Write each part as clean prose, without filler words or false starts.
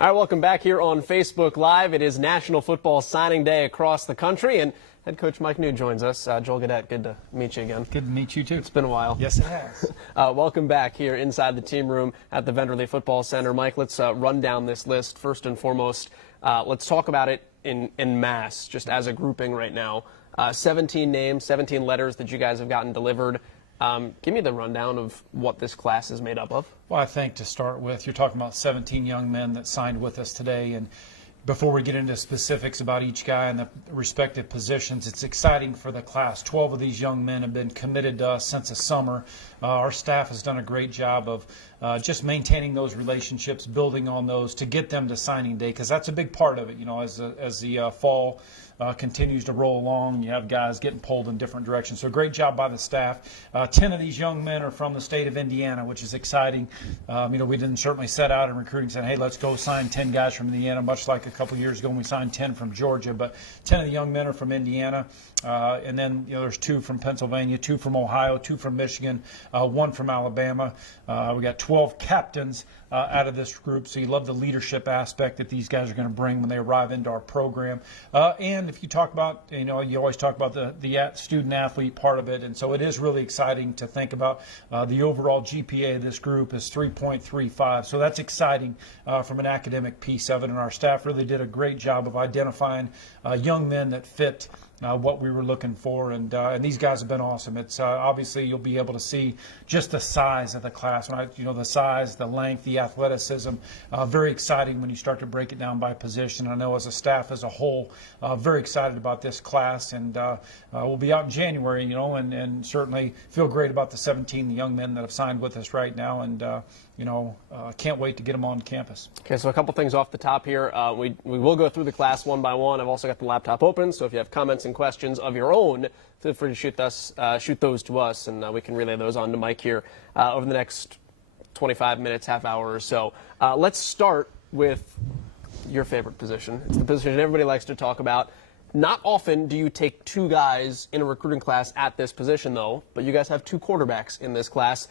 All right, welcome back here on Facebook Live. It is National Football Signing Day across the country, and head coach Mike New joins us. Joel Godett, good to meet you again. Good to meet you, too. It's been a while. Yes, it has. Welcome back here inside the team room at the Venderley Football Center. Mike, let's run down this list. First and foremost, let's talk about it in mass, just as a grouping right now. 17 names, 17 letters that you guys have gotten delivered. Give me the rundown of what this class is made up of. Well, I think to start with, you're talking about 17 young men that signed with us today. And before we get into specifics about each guy and the respective positions, it's exciting for the class. 12 of these young men have been committed to us since the summer. Our staff has done a great job of just maintaining those relationships, building on those to get them to signing day, because that's a big part of it. You know, as the fall continues to roll along, you have guys getting pulled in different directions. So great job by the staff. 10 of these young men are from the state of Indiana, which is exciting. You know, we didn't certainly set out in recruiting saying, hey, let's go sign 10 guys from Indiana, much like a couple years ago when we signed 10 from Georgia. But 10 of the young men are from Indiana. And then, you know, there's 2 from Pennsylvania, 2 from Ohio, 2 from Michigan, 1 from Alabama. We got 12 captains out of this group. So you love the leadership aspect that these guys are going to bring when they arrive into our program. And if you talk about, you know, you always talk about the student athlete part of it. And so it is really exciting to think about the overall GPA of this group is 3.35. So that's exciting from an academic piece of it. And our staff really did a great job of identifying young men that fit what we were looking for, and these guys have been awesome. It's obviously you'll be able to see just the size of the class, right? You know, the size, the length, the athleticism. Very exciting when you start to break it down by position. I know as a staff as a whole, very excited about this class, and we'll be out in January, you know, and certainly feel great about the 17 young men that have signed with us right now, and you know, can't wait to get them on campus. Okay, so a couple things off the top here. We will go through the class one by one. I've also got the laptop open, so if you have comments and questions of your own, feel free to shoot those to us, and we can relay those on to Mike here over the next 25 minutes, half hour or so. Let's start with your favorite position. It's the position everybody likes to talk about. Not often do you take 2 guys in a recruiting class at this position, though, but you guys have 2 quarterbacks in this class.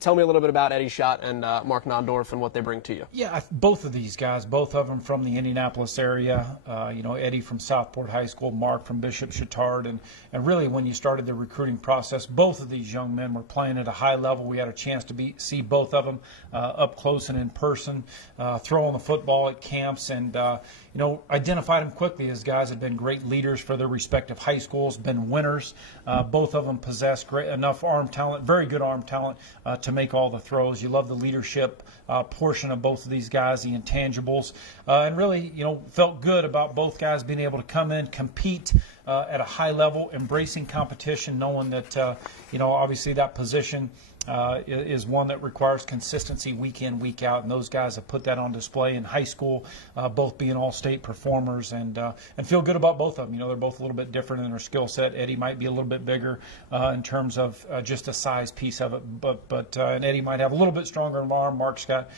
Tell me a little bit about Eddie Schott and Mark Nondorf and what they bring to you. Yeah, both of these guys, both of them from the Indianapolis area. You know, Eddie from Southport High School, Mark from Bishop Chatard. And really, when you started the recruiting process, both of these young men were playing at a high level. We had a chance to see both of them up close and in person, throwing the football at camps, and, you know, identified them quickly as guys that had been great leaders for their respective high schools, been winners. Both of them possess enough arm talent, very good arm talent to make all the throws. You love the leadership portion of both of these guys, the intangibles, and really, you know, felt good about both guys being able to come in, compete at a high level, embracing competition, knowing that, you know, obviously that position is one that requires consistency week in, week out, and those guys have put that on display in high school, both being all-state performers, and feel good about both of them. You know, they're both a little bit different in their skill set. Eddie might be a little bit bigger in terms of just a size piece of it, but and Eddie might have a little bit stronger arm. Mark's got,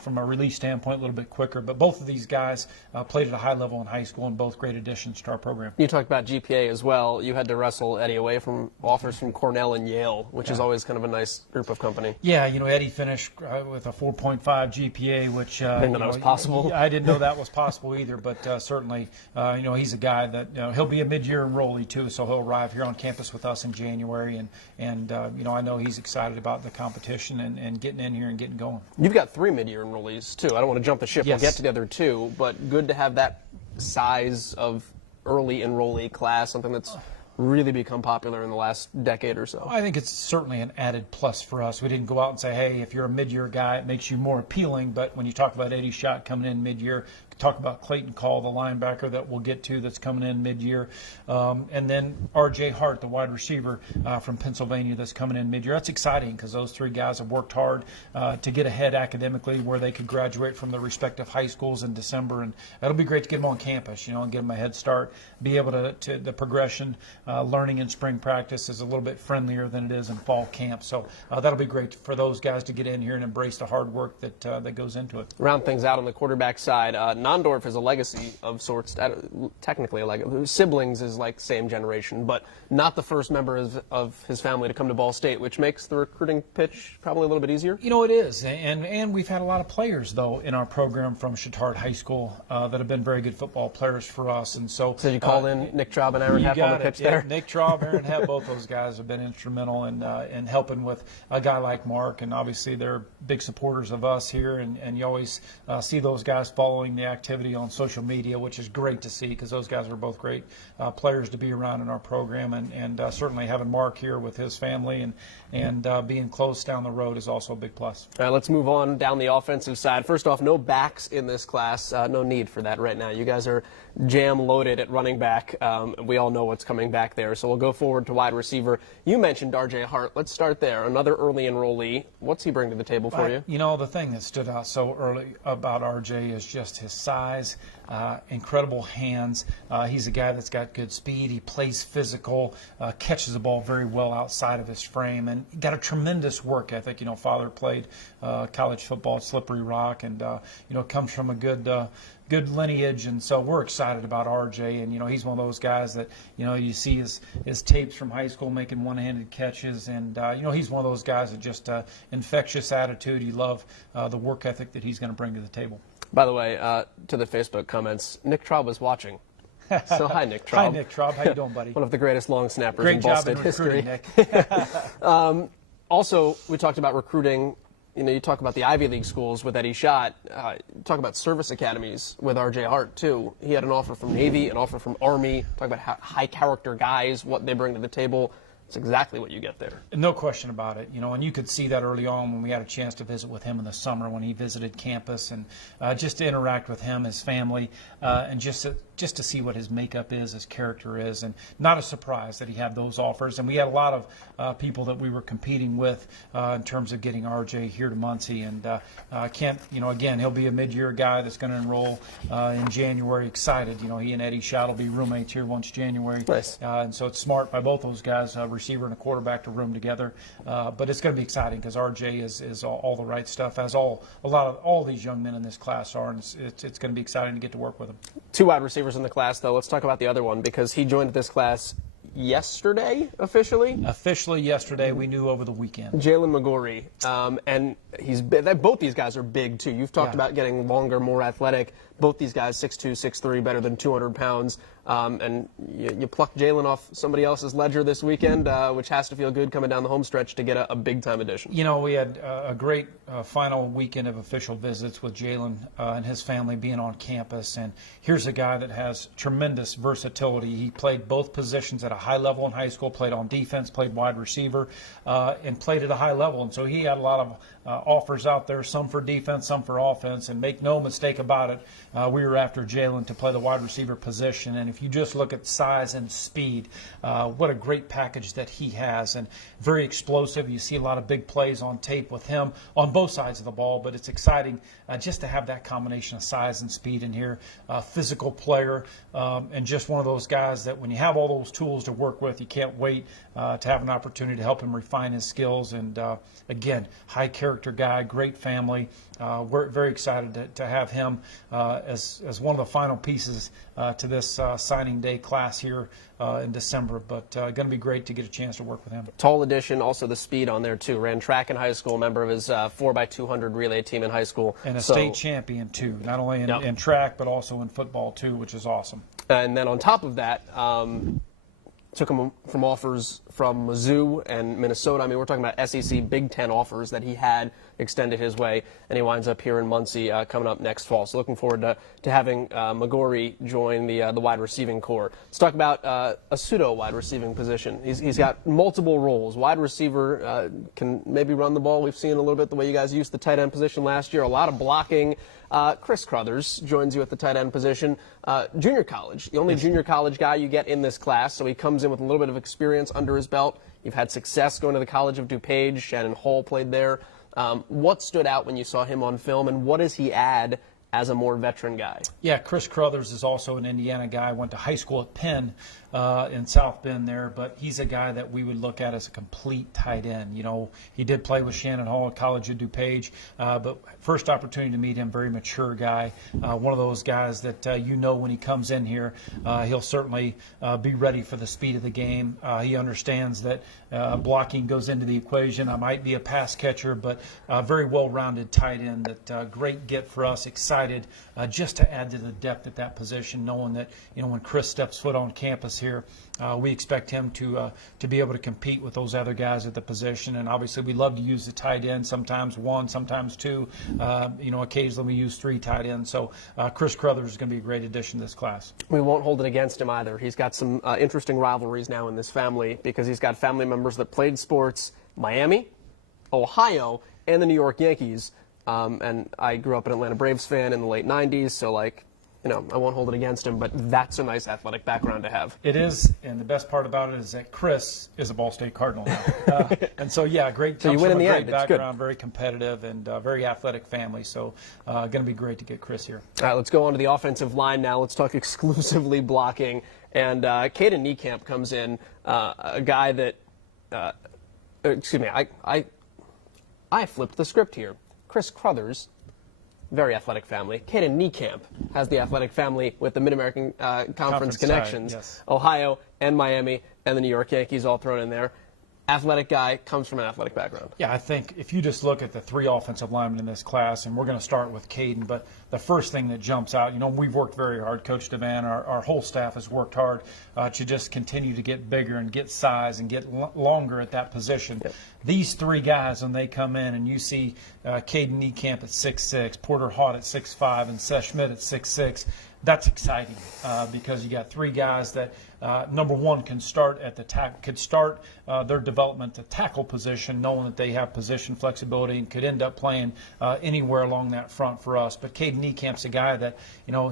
from a release standpoint, a little bit quicker, but both of these guys played at a high level in high school, and both great additions to our program. You talked about GPA as well. You had to wrestle Eddie away from offers from Cornell and Yale, which is always kind of a nice group of company. Yeah, you know, Eddie finished with a 4.5 GPA, which I didn't know that was possible. I didn't know that was possible either, but certainly, you know, he's a guy that, you know, he'll be a mid-year enrollee too, so he'll arrive here on campus with us in January, and you know, I know he's excited about the competition and getting in here and getting going. You've got 3 mid-year enrollees too. I don't want to jump the ship. Yes. We'll get to the other 2, but good to have that size of early enrollee class, something that's really become popular in the last decade or so. I think it's certainly an added plus for us. We didn't go out and say, hey, if you're a mid-year guy, it makes you more appealing, but when you talk about Eddie Schott coming in mid-year, talk about Clayton Call, the linebacker that we'll get to that's coming in mid-year, and then R.J. Hart, the wide receiver from Pennsylvania that's coming in mid-year. That's exciting because those 3 guys have worked hard to get ahead academically where they could graduate from their respective high schools in December, and that'll be great to get them on campus, you know, and get them a head start, be able to the progression learning in spring practice is a little bit friendlier than it is in fall camp. So that'll be great for those guys to get in here and embrace the hard work that goes into it. Round things out on the quarterback side, Nondorf is a legacy of sorts, technically a legacy. His siblings is like same generation, but not the first member of his family to come to Ball State, which makes the recruiting pitch probably a little bit easier. You know, it is, and we've had a lot of players, though, in our program from Chittard High School that have been very good football players for us. And so you called in Nick Traub and Aaron Hepp on the pitch there? Yeah, Nick Traub, Aaron Hepp, both those guys have been instrumental in helping with a guy like Mark, and obviously they're big supporters of us here, and you always see those guys following the activity on social media, which is great to see because those guys are both great players to be around in our program, and certainly having Mark here with his family and being close down the road is also a big plus. All right, let's move on down the offensive side. First off, no backs in this class. No need for that right now. You guys are jam loaded at running back. We all know what's coming back there, so we'll go forward to wide receiver. You mentioned R.J. Hart. Let's start there. Another early enrollee. What's he bring to the table for you? You know, the thing that stood out so early about R.J. is just his size, incredible hands. He's a guy that's got good speed. He plays physical, catches the ball very well outside of his frame, and got a tremendous work ethic. You know, father played college football at Slippery Rock, and comes from a good lineage, and so we're excited about RJ. And he's one of those guys that you see his tapes from high school making one-handed catches, and he's one of those guys that just infectious attitude. You love the work ethic that he's going to bring to the table. By the way, to the Facebook comments, Nick Traub was watching. So hi, Nick Traub. Hi, Nick Traub. How you doing, buddy? One of the greatest long snappers in Ball State history. Nick. Also, we talked about recruiting. You talk about the Ivy League schools with Eddie Schott. Talk about service academies with R.J. Hart, too. He had an offer from Navy, an offer from Army. Talk about high-character guys, what they bring to the table. It's exactly what you get there. No question about it. And you could see that early on when we had a chance to visit with him in the summer when he visited campus, and just to interact with him, his family, and just to see what his makeup is, his character is, and not a surprise that he had those offers. And we had a lot of people that we were competing with in terms of getting RJ here to Muncie, and again, he'll be a mid-year guy that's going to enroll in January. Excited, he and Eddie Schott will be roommates here once January. Nice. And so it's smart by both those guys, receiver and a quarterback, to room together. But it's going to be exciting because RJ is all the right stuff, as all these young men in this class are, and it's going to be exciting to get to work with them. 2 wide receivers in the class, though. Let's talk about the other one because he joined this class yesterday, officially? Officially yesterday. We knew over the weekend. Jalen McGorry. And both these guys are big, too. You've talked about getting longer, more athletic. Both these guys, 6'2", 6'3", better than 200 pounds. And you plucked Jalen off somebody else's ledger this weekend, which has to feel good coming down the home stretch to get a big-time addition. We had a great final weekend of official visits with Jalen and his family being on campus. And here's a guy that has tremendous versatility. He played both positions at a high level in high school, played on defense, played wide receiver, and played at a high level. And so he had a lot of offers out there, some for defense, some for offense. And make no mistake about it, we were after Jalen to play the wide receiver position. And if you just look at size and speed, what a great package that he has, and very explosive. You see a lot of big plays on tape with him on both sides of the ball, but it's exciting just to have that combination of size and speed in here. Physical player, and just one of those guys that when you have all those tools to work with, you can't wait to have an opportunity to help him refine his skills. And again, high character guy, great family. We're very excited to have him as one of the final pieces to this signing day class here in December. But going to be great to get a chance to work with him. Tall addition, also the speed on there too. Ran track in high school, member of his 4x200 relay team in high school. And a state champion too, not only in track but also in football too, which is awesome. And then on top of that, took him from offers from Mizzou and Minnesota. I mean, we're talking about SEC Big Ten offers that he had extended his way, and he winds up here in Muncie coming up next fall. So looking forward to having McGorry join the wide receiving core. Let's talk about a pseudo wide receiving position. He's got multiple roles. Wide receiver can maybe run the ball. We've seen a little bit the way you guys used the tight end position last year. A lot of blocking. Chris Crothers joins you at the tight end position. Junior college, the only junior college guy you get in this class, so he comes in with a little bit of experience under his belt. You've had success going to the College of DuPage. Shannon Hall played there. What stood out when you saw him on film, and what does he add as a more veteran guy. Yeah, Chris Crothers is also an Indiana guy. Went to high school at Penn in South Bend there, but he's a guy that we would look at as a complete tight end. You know, he did play with Shannon Hall at College of DuPage, but first opportunity to meet him, very mature guy. One of those guys that you know when he comes in here, he'll certainly be ready for the speed of the game. He understands that blocking goes into the equation. I might be a pass catcher, but very well-rounded tight end. That great get for us. Excited just to add to the depth at that position, knowing that when Chris steps foot on campus here, we expect him to be able to compete with those other guys at the position. And obviously, we love to use the tight end. Sometimes one, sometimes two. Occasionally we use 3 tight ends. So Chris Crothers is going to be a great addition to this class. We won't hold it against him either. He's got some interesting rivalries now in this family because he's got family members that played sports: Miami, Ohio, and the New York Yankees. And I grew up an Atlanta Braves fan in the late 90s, so I won't hold it against him, but that's a nice athletic background to have. It is, and the best part about it is that Chris is a Ball State Cardinal now. And so, yeah, great. So you win in the end. Great background, very competitive, and very athletic family. So, going to be great to get Chris here. All right, let's go on to the offensive line now. Let's talk exclusively blocking. And Caden Niekamp comes in, a guy that, I flipped the script here. Chris Crothers, very athletic family. Caden Niekamp has the athletic family with the Mid-American Conference connections. Yes. Ohio and Miami and the New York Yankees all thrown in there. Athletic guy, comes from an athletic background. Yeah, I think if you just look at the 3 offensive linemen in this class, and we're going to start with Caden, but the first thing that jumps out, we've worked very hard. Coach Devan, our whole staff has worked hard to just continue to get bigger and get size and get longer at that position. Yep. These 3 guys, when they come in and you see Caden Niekamp at 6'6", Porter Haught at 6'5", and Seth Schmidt at 6'6", that's exciting because you got 3 guys that number one can start at the their development at tackle position, knowing that they have position flexibility and could end up playing anywhere along that front for us. But Caden Niekamp's a guy that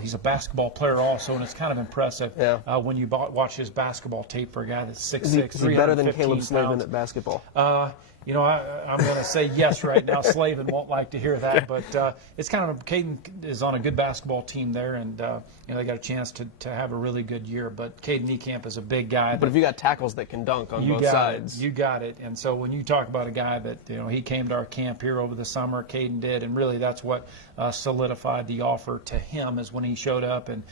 he's a basketball player also, and it's kind of impressive when you watch his basketball tape for a guy that's 6'6", Is he better than 315 Caleb Slavin pounds. at basketball? I'm going to say yes right now. Slavin won't like to hear that, but it's kind of Caden is on a good basketball team there, and they got a chance to have a really good year. But Caden Niekamp is a big guy. But if you got tackles that can dunk on both sides, you got it. And so when you talk about a guy that he came to our camp here over the summer, Caden did, and really that's what solidified the offer to him is when he showed up and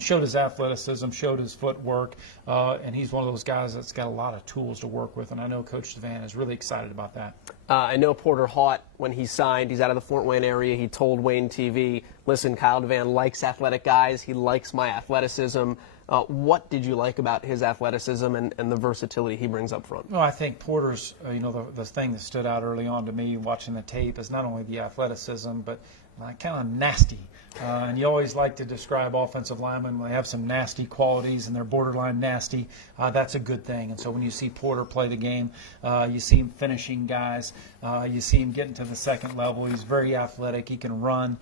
showed his athleticism, showed his footwork, and he's one of those guys that's got a lot of tools to work with. And I know Coach Devan is really excited about that. I know Porter Haught, when he signed, he's out of the Fort Wayne area. He told Wayne TV, listen, Kyle Devan likes athletic guys. He likes my athleticism. What did you like about his athleticism and the versatility he brings up front? Well, I think Porter's, the thing that stood out early on to me watching the tape is not only the athleticism, but kind of nasty. And you always like to describe offensive linemen when they have some nasty qualities and they're borderline nasty. That's a good thing. And so when you see Porter play the game, you see him finishing guys. You see him getting to the second level. He's very athletic. He can run.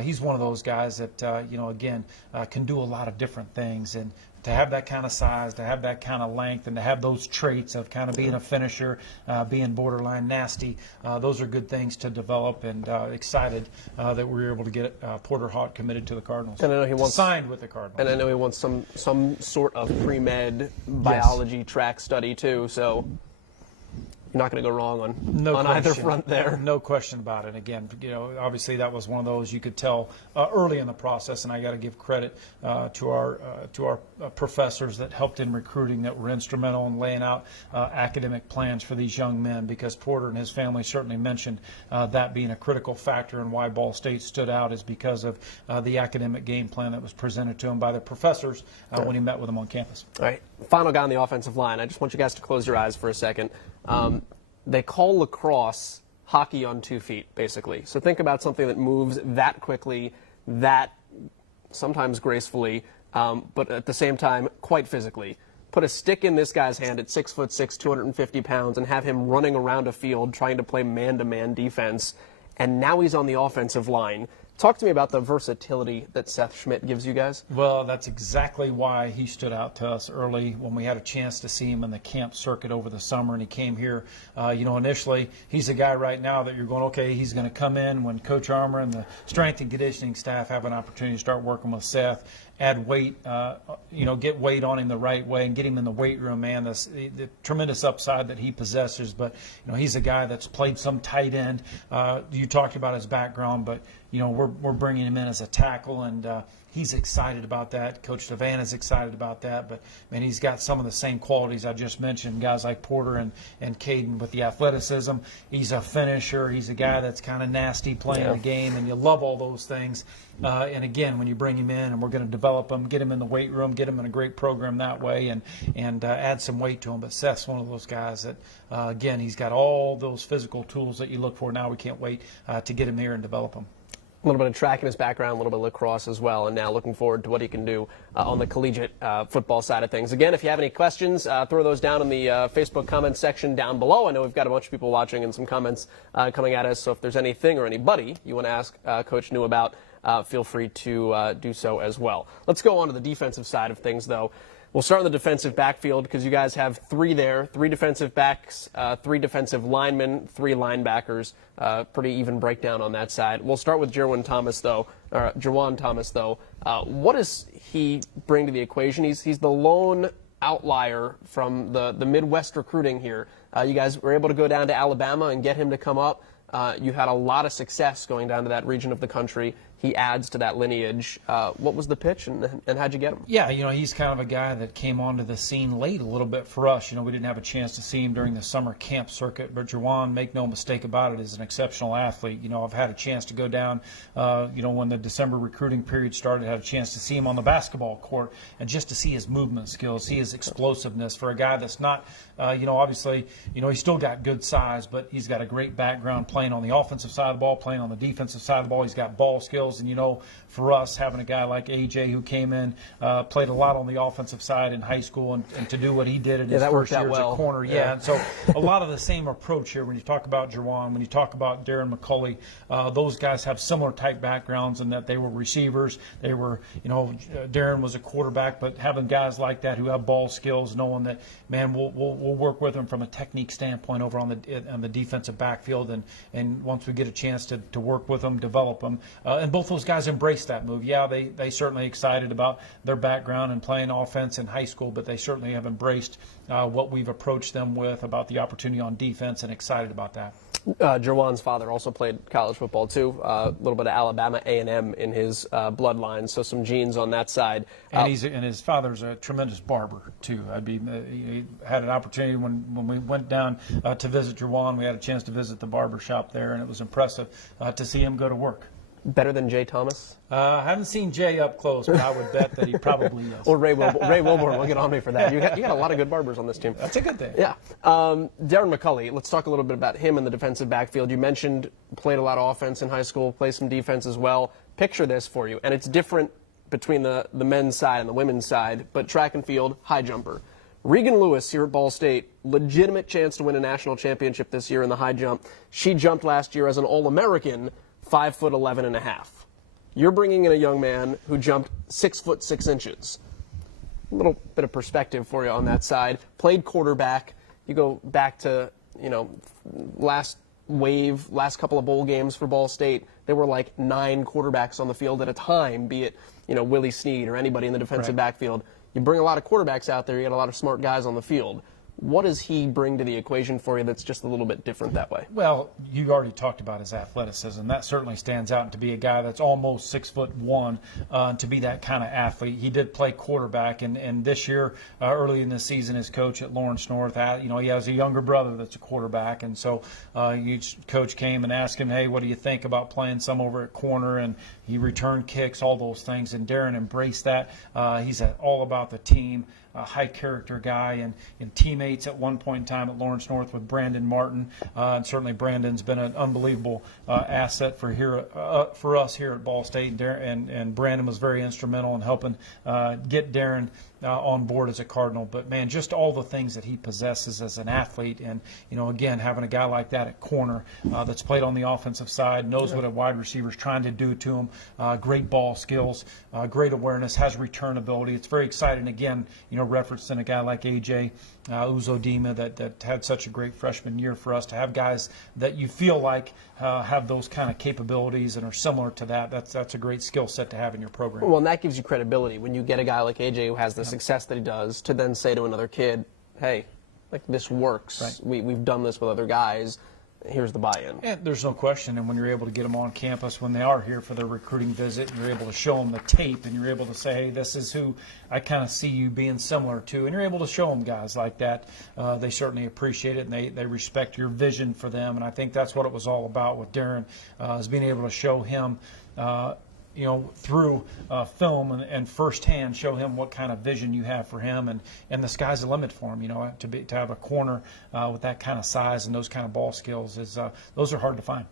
He's one of those guys that, can do a lot of different things. And to have that kind of size, to have that kind of length, and to have those traits of kind of being a finisher, being borderline nasty, those are good things to develop, and excited that we were able to get Porter Haught committed to the Cardinals. And I know he wants signed with the Cardinals. And I know he wants some sort of pre-med biology track study too, so you're not going to go wrong on either front there. No question about it. Again, obviously that was one of those you could tell early in the process, and I got to give credit to our professors that helped in recruiting, that were instrumental in laying out academic plans for these young men, because Porter and his family certainly mentioned that being a critical factor in why Ball State stood out is because of the academic game plan that was presented to him by the professors when he met with them on campus. All right, final guy on the offensive line. I just want you guys to close your eyes for a second. They call lacrosse hockey on 2 feet, basically. So think about something that moves that quickly, that sometimes gracefully, but at the same time quite physically. Put a stick in this guy's hand at 6'6", 250 pounds, and have him running around a field trying to play man-to-man defense. And now he's on the offensive line, Talk to me about the versatility that Seth Schmidt gives you guys. Well, that's exactly why he stood out to us early when we had a chance to see him in the camp circuit over the summer, and he came here. Initially, he's a guy right now that you're going, okay, he's going to come in when Coach Armour and the strength and conditioning staff have an opportunity to start working with Seth, add weight, get weight on him the right way and get him in the weight room, man. The tremendous upside that he possesses. But, he's a guy that's played some tight end. You talked about his background, but, we're bringing him in as a tackle, and he's excited about that. Coach Devan is excited about that. But, man, he's got some of the same qualities I just mentioned, guys like Porter and Caden with the athleticism. He's a finisher. He's a guy that's kind of nasty playing the game, and you love all those things. And again, when you bring him in, and we're going to develop him, get him in the weight room, get him in a great program that way, and add some weight to him. But Seth's one of those guys that, again, he's got all those physical tools that you look for. Now we can't wait to get him here and develop him. A little bit of track in his background, a little bit of lacrosse as well, and now looking forward to what he can do on the collegiate football side of things. Again, if you have any questions, throw those down in the Facebook comments section down below. I know we've got a bunch of people watching and some comments coming at us, so if there's anything or anybody you want to ask Coach New about, feel free to do so as well. Let's go on to the defensive side of things, though. We'll start on the defensive backfield because you guys have three there, 3 defensive backs, 3 defensive linemen, 3 linebackers. Pretty even breakdown on that side. We'll start with Jawan Thomas, though. What does he bring to the equation? He's the lone outlier from the Midwest recruiting here. You guys were able to go down to Alabama and get him to come up. You had a lot of success going down to that region of the country. He adds to that lineage. What was the pitch, and how'd you get him? Yeah, he's kind of a guy that came onto the scene late a little bit for us. We didn't have a chance to see him during the summer camp circuit, but Jawan, make no mistake about it, is an exceptional athlete. I've had a chance to go down, when the December recruiting period started, had a chance to see him on the basketball court, and just to see his movement skills, see his explosiveness for a guy that's not, obviously, he's still got good size, but he's got a great background playing on the offensive side of the ball, playing on the defensive side of the ball. He's got ball skills. And, for us, having a guy like AJ who came in, played a lot on the offensive side in high school, and to do what he did in his first year as a corner. Yeah, and so a lot of the same approach here when you talk about Jawan, when you talk about Darren McCulley, those guys have similar type backgrounds in that they were receivers. They were, Darren was a quarterback, but having guys like that who have ball skills, knowing that, man, we'll work with them from a technique standpoint over on the defensive backfield, and once we get a chance to work with them, develop them, and both those guys embrace that move. Yeah, they certainly excited about their background and playing offense in high school, but they certainly have embraced what we've approached them with about the opportunity on defense, and excited about that. Jawan's father also played college football too. A little bit of Alabama A&M in his bloodline, so some genes on that side. And his father's a tremendous barber too. He had an opportunity when we went down to visit Jawan. We had a chance to visit the barber shop there, and it was impressive to see him go to work. Better than Jay Thomas? I haven't seen Jay up close, but I would bet that he probably is. Or Ray Wilborn will get on me for that. You got a lot of good barbers on this team. That's a good thing. Yeah. Darren McCulley, let's talk a little bit about him in the defensive backfield. You mentioned played a lot of offense in high school, played some defense as well. Picture this for you, and it's different between the men's side and the women's side, but track and field, high jumper. Regan Lewis here at Ball State, legitimate chance to win a national championship this year in the high jump. She jumped last year as an All-American, 5'11.5". You're bringing in a young man who jumped 6'6". A little bit of perspective for you on that side. Played quarterback. You go back to, last couple of bowl games for Ball State. There were like 9 quarterbacks on the field at a time, be it, Willie Snead or anybody in the defensive backfield. You bring a lot of quarterbacks out there. You get a lot of smart guys on the field. What does he bring to the equation for you that's just a little bit different that way? Well, you already talked about his athleticism. That certainly stands out, and to be a guy that's almost 6'1", to be that kind of athlete. He did play quarterback, and this year, early in the season, his coach at Lawrence North, he has a younger brother that's a quarterback, and so coach came and asked him, hey, what do you think about playing some over at corner? And he returned kicks, all those things, and Darren embraced that. He's all about the team. high character guy, and teammates at one point in time at Lawrence North with Brandon Martin. And certainly Brandon's been an unbelievable asset for us here at Ball State. And Brandon was very instrumental in helping get Darren on board as a Cardinal. But man, just all the things that he possesses as an athlete, and again, having a guy like that at corner that's played on the offensive side, knows what a wide receiver's trying to do to him, great ball skills, great awareness, has return ability. It's very exciting. Again, referencing a guy like AJ Uzodima that had such a great freshman year for us, to have guys that you feel like have those kind of capabilities and are similar to that. That's a great skill set to have in your program. Well, and that gives you credibility when you get a guy like AJ who has the success that he does, to then say to another kid, hey, like, this works. Right. We've done this with other guys. Here's the buy-in. And there's no question. And when you're able to get them on campus when they are here for their recruiting visit, and you're able to show them the tape, and you're able to say, hey, this is who I kind of see you being similar to, and you're able to show them guys like that, they certainly appreciate it, and they respect your vision for them. And I think that's what it was all about with Darren, is being able to show him through film and firsthand, show him what kind of vision you have for him, and the sky's the limit for him. To have a corner with that kind of size and those kind of ball skills those are hard to find.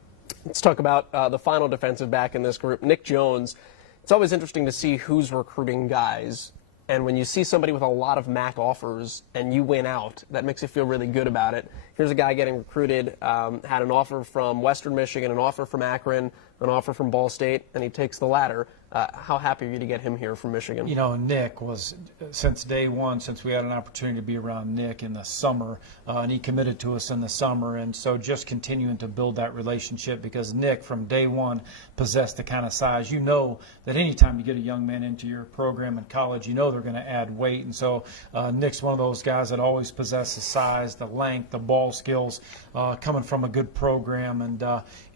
Let's talk about the final defensive back in this group, Nick Jones. It's always interesting to see who's recruiting guys, and when you see somebody with a lot of MAC offers and you win out, that makes you feel really good about it. Here's a guy getting recruited, had an offer from Western Michigan, an offer from Akron, an offer from Ball State, and he takes the latter. How happy are you to get him here from Michigan? Nick was, since day one, since we had an opportunity to be around Nick in the summer, and he committed to us in the summer, and so just continuing to build that relationship, because Nick, from day one, possessed the kind of size. That anytime you get a young man into your program in college, they're going to add weight, and so Nick's one of those guys that always possesses size, the length, the ball skills, coming from a good program, and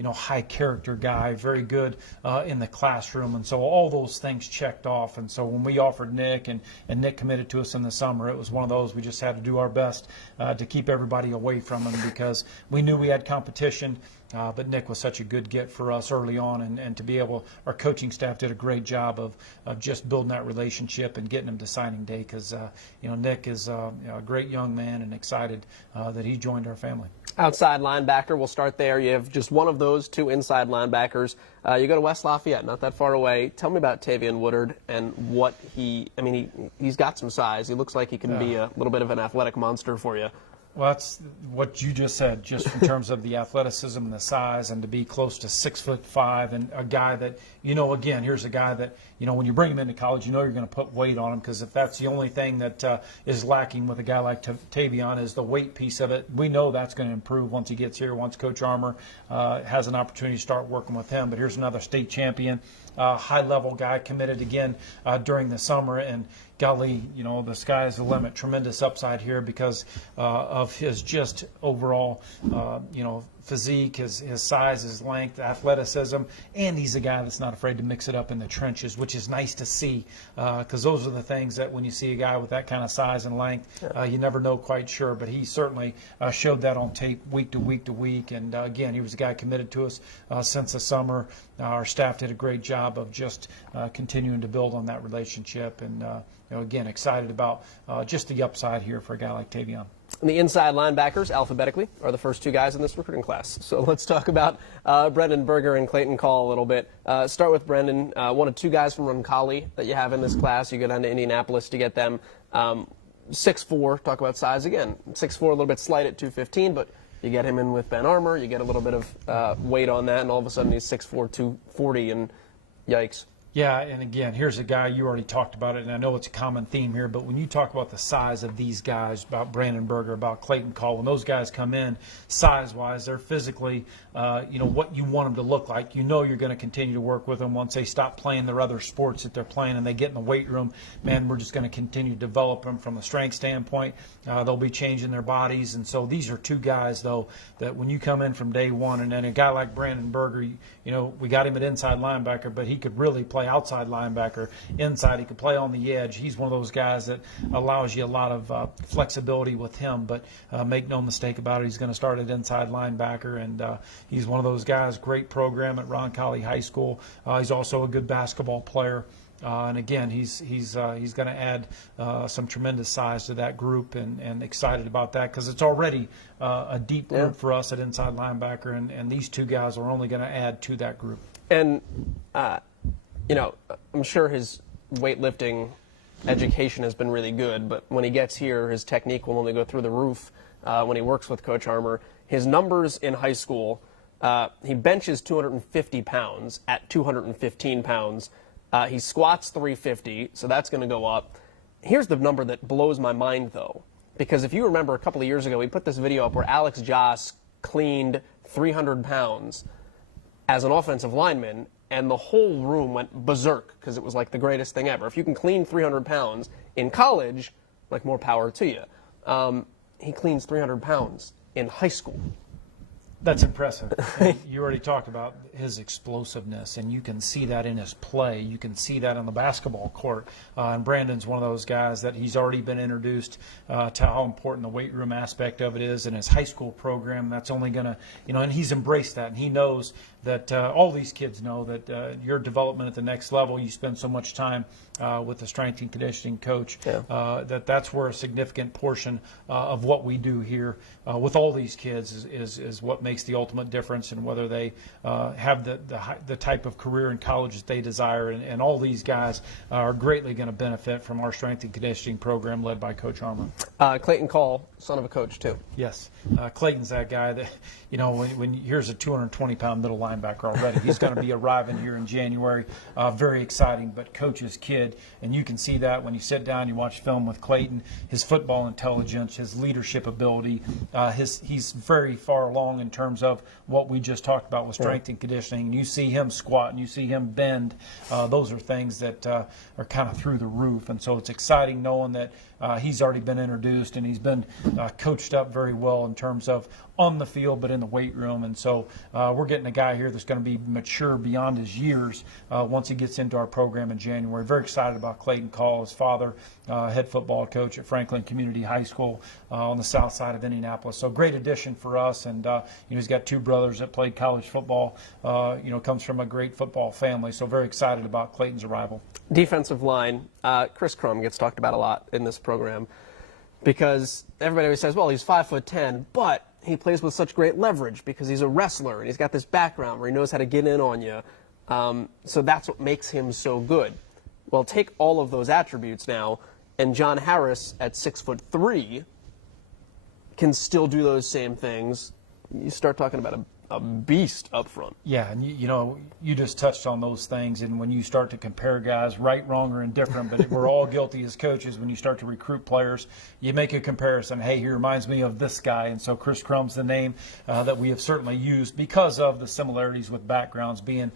high character guy, very good in the classroom, and so all those things checked off. And so when we offered Nick, and Nick committed to us in the summer, it was one of those we just had to do our best to keep everybody away from him, because we knew we had competition. But Nick was such a good get for us early on, and to be able, our coaching staff did a great job of just building that relationship and getting him to signing day, because Nick is a great young man, and excited that he joined our family. Outside linebacker, we'll start there. You have just one of those two inside linebackers. You go to West Lafayette, not that far away. Tell me about Tavian Woodard and what he's got some size. He looks like he can be a little bit of an athletic monster for you. Well, that's what you just said, just in terms of the athleticism and the size, and to be close to 6'5", and a guy that, again, here's a guy that, when you bring him into college, you're going to put weight on him, because if that's the only thing that is lacking with a guy like Tavion is the weight piece of it. We know that's going to improve once he gets here, once Coach Armour has an opportunity to start working with him. But here's another state champion, high-level guy, committed again during the summer, and golly, the sky is the limit. Tremendous upside here because of his just overall, physique, his size, his length, athleticism, and he's a guy that's not afraid to mix it up in the trenches, which is nice to see, because those are the things that when you see a guy with that kind of size and length, you never know quite sure. But he certainly showed that on tape week to week to week, and again, he was a guy committed to us since the summer. Our staff did a great job of just continuing to build on that relationship, and again, excited about just the upside here for a guy like Tavion. And the inside linebackers, alphabetically, are the first two guys in this recruiting class. So let's talk about Brendan Berger and Clayton Call a little bit. Start with Brendan, one of two guys from Roncalli that you have in this class. You go down to Indianapolis to get them. 6'4", talk about size again. 6'4", a little bit slight at 215, but you get him in with Ben Armour, you get a little bit of weight on that, and all of a sudden he's 6'4", 240, and yikes. Yeah, and again, here's a guy, you already talked about it, and I know it's a common theme here, but when you talk about the size of these guys, about Brandon Berger, about Clayton Call, when those guys come in, size-wise, they're physically, what you want them to look like. You're going to continue to work with them once they stop playing their other sports that they're playing and they get in the weight room. Man, we're just going to continue to develop them from a strength standpoint. They'll be changing their bodies, and so these are two guys, though, that when you come in from day one, and then a guy like Brandon Berger, we got him at inside linebacker, but he could really play outside linebacker, inside. He could play on the edge. He's one of those guys that allows you a lot of flexibility with him, but make no mistake about it, he's going to start at inside linebacker, and he's one of those guys, great program at Roncalli High School. He's also a good basketball player. And again, he's going to add some tremendous size to that group, and excited about that because it's already a deep group for us at inside linebacker, and these two guys are only going to add to that group. And, I'm sure his weightlifting education has been really good, but when he gets here, his technique will only go through the roof when he works with Coach Armour. His numbers in high school, he benches 250 pounds at 215 pounds. He squats 350, so that's going to go up. Here's the number that blows my mind, though, because if you remember a couple of years ago, we put this video up where Alex Joss cleaned 300 pounds as an offensive lineman, and the whole room went berserk because it was like the greatest thing ever. If you can clean 300 pounds in college, like, more power to you. He cleans 300 pounds in high school. That's impressive. You already talked about his explosiveness, and you can see that in his play. You can see that on the basketball court. And Brandon's one of those guys that he's already been introduced to how important the weight room aspect of it is in his high school program. That's only going to, and he's embraced that. And he knows that all these kids know that your development at the next level, you spend so much time with the strength and conditioning coach, that's where a significant portion of what we do here with all these kids is what makes the ultimate difference in whether they have the type of career in college that they desire. And all these guys are greatly going to benefit from our strength and conditioning program led by Coach Armour. Clayton Call, son of a coach, too. Yes. Clayton's that guy that, when here's a 220-pound middle linebacker already. He's going to be arriving here in January. Very exciting, but coach's kid. And you can see that when you sit down, you watch film with Clayton, his football intelligence, his leadership ability. He's very far along in terms of what we just talked about with strength and conditioning. And you see him squat and you see him bend. Those are things that are kind of through the roof. And so it's exciting knowing that he's already been introduced and he's been coached up very well in terms of on the field, but in the weight room. And so we're getting a guy here that's going to be mature beyond his years once he gets into our program in January. Very excited about Clayton Call, his father, head football coach at Franklin Community High School on the south side of Indianapolis. So great addition for us. And he's got two brothers that played college football. Comes from a great football family. So very excited about Clayton's arrival. Defensive line, Chris Crum gets talked about a lot in this program because everybody always says, well, he's 5'10", but he plays with such great leverage because he's a wrestler and he's got this background where he knows how to get in on you. So that's what makes him so good. Well, take all of those attributes now, and John Harris at 6'3" can still do those same things. You start talking about a beast up front. Yeah, and you just touched on those things, and when you start to compare guys, right, wrong, or indifferent, but we're all guilty as coaches when you start to recruit players, you make a comparison. Hey, he reminds me of this guy, and so Chris Crum's the name that we have certainly used because of the similarities with backgrounds, being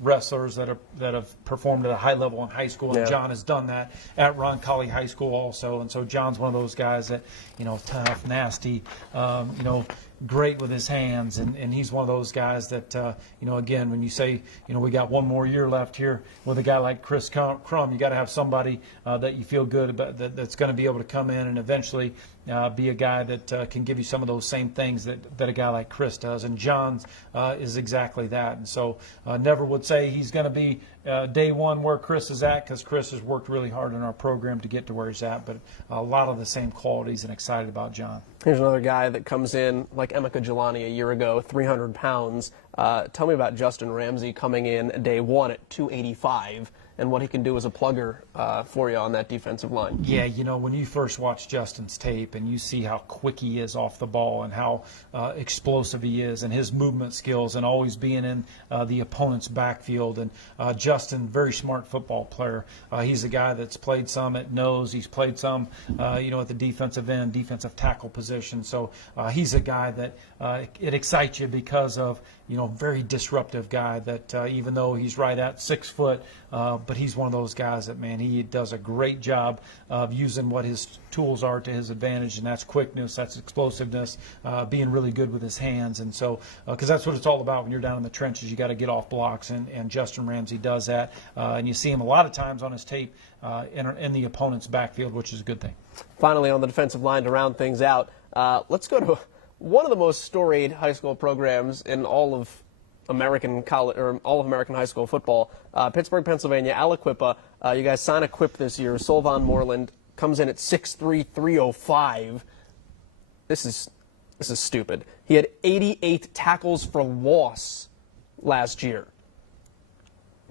wrestlers that have performed at a high level in high school, and John has done that at Roncalli High School also, and so John's one of those guys that tough, nasty, great with his hands, and he's one of those guys that, again, when you say, we got one more year left here with a guy like Chris Crum, you got to have somebody that you feel good about that's going to be able to come in and eventually be a guy that can give you some of those same things that a guy like Chris does. And John's is exactly that. And so never would say he's going to be day one where Chris is at, because Chris has worked really hard in our program to get to where he's at, but a lot of the same qualities, and excited about John. Here's another guy that comes in like Emeka Jelani a year ago, 300 pounds. Tell me about Justin Ramsey coming in day one at 285 and what he can do as a plugger for you on that defensive line. Yeah, when you first watch Justin's tape and you see how quick he is off the ball and how explosive he is and his movement skills and always being in the opponent's backfield. And Justin, very smart football player. He's a guy that's played some at nose. He's played some, at the defensive end, defensive tackle position. So he's a guy that it excites you because of, very disruptive guy that even though he's right at 6 foot, but he's one of those guys that, man, he does a great job of using what his tools are to his advantage, and that's quickness, that's explosiveness, being really good with his hands. And so, because that's what it's all about when you're down in the trenches, you got to get off blocks, and Justin Ramsey does that. And you see him a lot of times on his tape in the opponent's backfield, which is a good thing. Finally, on the defensive line, to round things out, let's go to one of the most storied high school programs in all of American college or all of American high school football. Pittsburgh, Pennsylvania, Aliquippa. You guys sign a quip this year. Solvon Moreland comes in at 6'3", 305. This is stupid. He had 88 tackles for loss last year.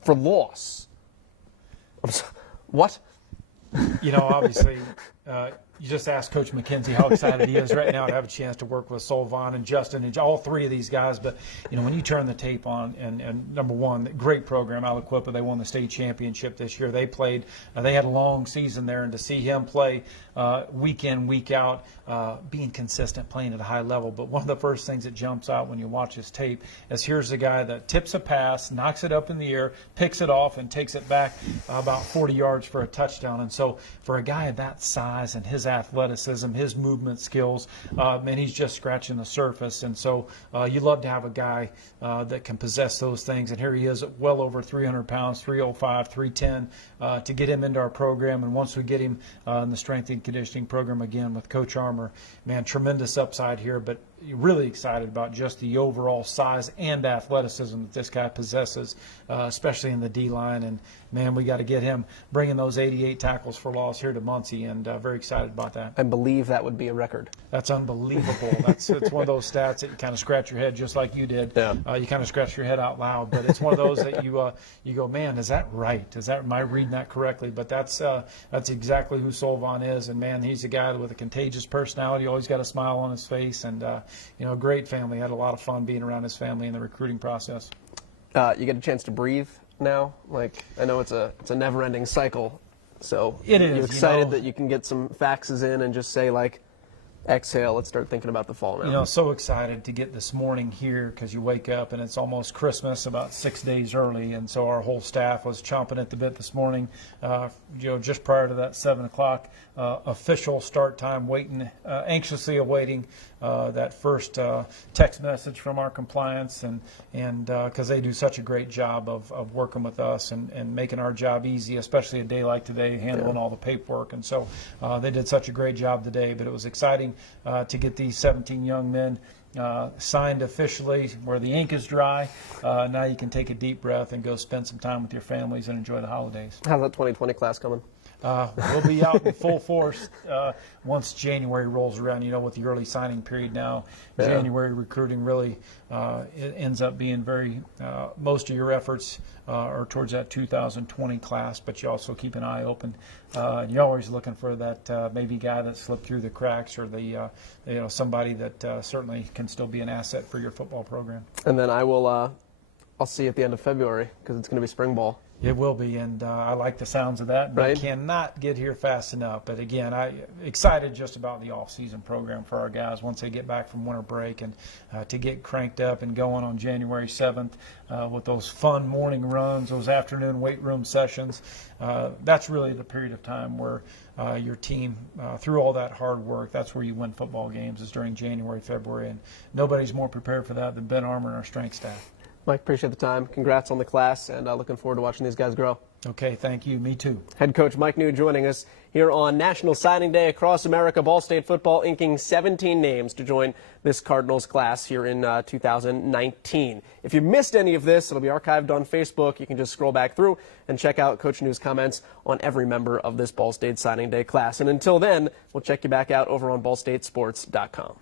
For loss. What? You know, obviously, you just asked Coach McKenzie how excited he is right now to have a chance to work with Solvon and Justin and all three of these guys. But, you know, when you turn the tape on, and number one, great program, Aliquippa, they won the state championship this year. They played, they had a long season there, and to see him play week in, week out, being consistent, playing at a high level. But one of the first things that jumps out when you watch his tape is here's a guy that tips a pass, knocks it up in the air, picks it off, and takes it back about 40 yards for a touchdown. And so for a guy of that size and his athleticism, his movement skills, man, he's just scratching the surface. And so you love to have a guy that can possess those things. And here he is at well over 300 pounds, 305, 310, to get him into our program. And once we get him in the strength and conditioning program again with Coach Armour, man, tremendous upside here, but really excited about just the overall size and athleticism that this guy possesses, especially in the D-line. And, man, we got to get him bringing those 88 tackles for loss here to Muncie, and very excited about that. I believe that would be a record. That's unbelievable. It's one of those stats that you kind of scratch your head just like you did. Yeah. You kind of scratch your head out loud, but it's one of those that you go, man, is that right? Am I reading that correctly? But that's exactly who Solvon is, and, man, he's a guy with a contagious personality, always got a smile on his face, and great family. Had a lot of fun being around his family in the recruiting process. You get a chance to breathe now. Like, I know it's a never-ending cycle. So it is. You excited that you can get some faxes in and just say, like, exhale, let's start thinking about the fall now. So excited to get this morning here because you wake up and it's almost Christmas, about 6 days early, and so our whole staff was chomping at the bit this morning, just prior to that 7 o'clock official start time, anxiously awaiting that first text message from our compliance, and because they do such a great job of working with us and making our job easy, especially a day like today, handling all the paperwork. And so they did such a great job today, but it was exciting to get these 17 young men signed officially where the ink is dry. Now you can take a deep breath and go spend some time with your families and enjoy the holidays. How's that 2020 class coming? We'll be out in full force once January rolls around. With the early signing period now, January recruiting really it ends up being very most of your efforts are towards that 2020 class, but you also keep an eye open. And you're always looking for that maybe guy that slipped through the cracks, or the somebody that certainly can still be an asset for your football program. And then I'll see you at the end of February because it's going to be spring ball. It will be, and I like the sounds of that, but right. Cannot get here fast enough. But again, I'm excited just about the off-season program for our guys once they get back from winter break, and to get cranked up and going on January 7th with those fun morning runs, those afternoon weight room sessions. That's really the period of time where your team, through all that hard work, that's where you win football games, is during January, February, and nobody's more prepared for that than Ben Armour and our strength staff. Mike, appreciate the time. Congrats on the class, and looking forward to watching these guys grow. Okay, thank you. Me too. Head coach Mike New joining us here on National Signing Day across America. Ball State football inking 17 names to join this Cardinals class here in 2019. If you missed any of this, it'll be archived on Facebook. You can just scroll back through and check out Coach New's comments on every member of this Ball State Signing Day class. And until then, we'll check you back out over on ballstatesports.com.